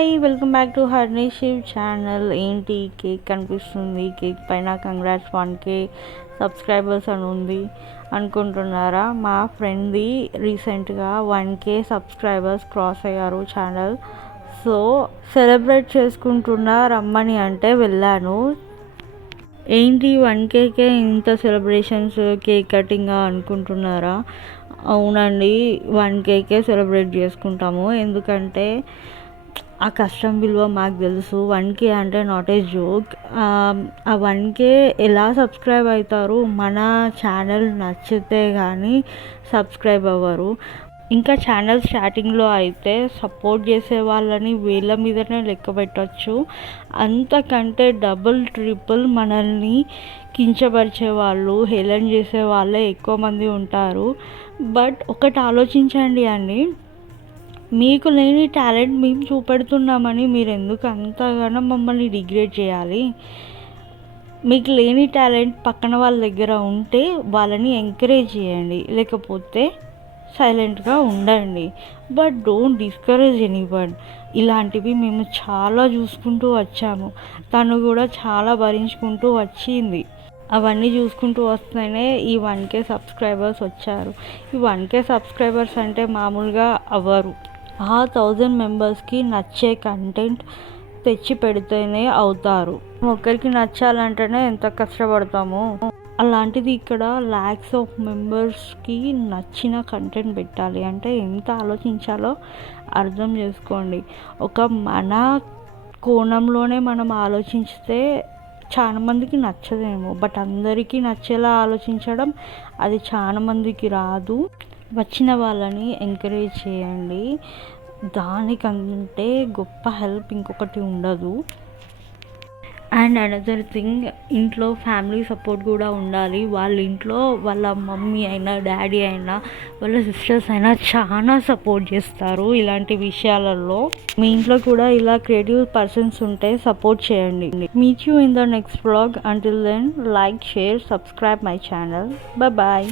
Hi welcome back to హర్నిషివ్ channel. ఏంటి cake కనిపిస్తుంది, కేక్ పైన కంగ్రాట్స్ 1K సబ్స్క్రైబర్స్ అని ఉంది అనుకుంటున్నారా? మా ఫ్రెండ్ది రీసెంట్గా 1K సబ్స్క్రైబర్స్ క్రాస్ అయ్యారు ఛానల్. సో సెలబ్రేట్ చేసుకుంటున్నా రమ్మని అంటే వెళ్ళాను. ఏంటి 1Kకే ఇంత సెలబ్రేషన్స్, కేక్ కటింగ్ అనుకుంటున్నారా? అవునండి, 1Kకే సెలబ్రేట్ చేసుకుంటాము. ఎందుకంటే ఆ కష్టం విలువ మాకు తెలుసు. 1K అంటే నాట్ ఏ జోక్. ఆ 1K ఎలా సబ్స్క్రైబ్ అవుతారు? మన ఛానల్ నచ్చితే కానీ సబ్స్క్రైబ్ అవ్వరు. ఇంకా ఛానల్ స్టార్టింగ్లో అయితే సపోర్ట్ చేసే వాళ్ళని వేళ్ళ మీదనే లెక్క పెట్టచ్చు. అంతకంటే డబుల్ ట్రిపుల్ మనల్ని కించపరిచే వాళ్ళు, హేళన చేసే వాళ్ళే ఎక్కువ మంది ఉంటారు. బట్ ఒకటి ఆలోచించండి అండి, మీకు లేని టాలెంట్ మేము చూపెడుతున్నామని మీరు ఎందుకు అంతగానో మమ్మల్ని డిగ్రేడ్ చేయాలి? మీకు లేని టాలెంట్ పక్కన వాళ్ళ దగ్గర ఉంటే వాళ్ళని ఎంకరేజ్ చేయండి, లేకపోతే సైలెంట్గా ఉండండి. But don't discourage anyone. ఇలాంటివి మేము చాలా చూసుకుంటూ వచ్చాము. తను కూడా చాలా భరించుకుంటూ వచ్చింది. అవన్నీ చూసుకుంటూ వస్తేనే ఈ 1K సబ్స్క్రైబర్స్ వచ్చారు. ఈ 1K సబ్స్క్రైబర్స్ అంటే మామూలుగా అవ్వరు. ఆ 1000 మెంబర్స్కి నచ్చే కంటెంట్ తెచ్చి పెడితేనే అవుతారు. ఒక్కరికి నచ్చాలంటేనే ఎంత కష్టపడతాము. అలాంటిది ఇక్కడ ల్యాక్స్ ఆఫ్ మెంబర్స్కి నచ్చిన కంటెంట్ పెట్టాలి అంటే ఎంత ఆలోచించాలో అర్థం చేసుకోండి. ఒక మన కోణంలోనే మనం ఆలోచిస్తే చాలా మందికి నచ్చదేమో, బట్ అందరికీ నచ్చేలా ఆలోచించడం అది చాలా మందికి రాదు. వచ్చిన వాళ్ళని ఎంకరేజ్ చేయండి. దానికంటే గొప్ప హెల్ప్ ఇంకొకటి ఉండదు. అండ్ అనదర్ థింగ్, ఇంట్లో ఫ్యామిలీ సపోర్ట్ కూడా ఉండాలి. వాళ్ళ ఇంట్లో వాళ్ళ మమ్మీ అయినా, డాడీ అయినా, వాళ్ళ సిస్టర్స్ అయినా చాలా సపోర్ట్ చేస్తారు ఇలాంటి విషయాలలో. మీ ఇంట్లో కూడా ఇలా క్రియేటివ్ పర్సన్స్ ఉంటే సపోర్ట్ చేయండి. Meet you in the next vlog. Until then, like, share, subscribe my channel. Bye.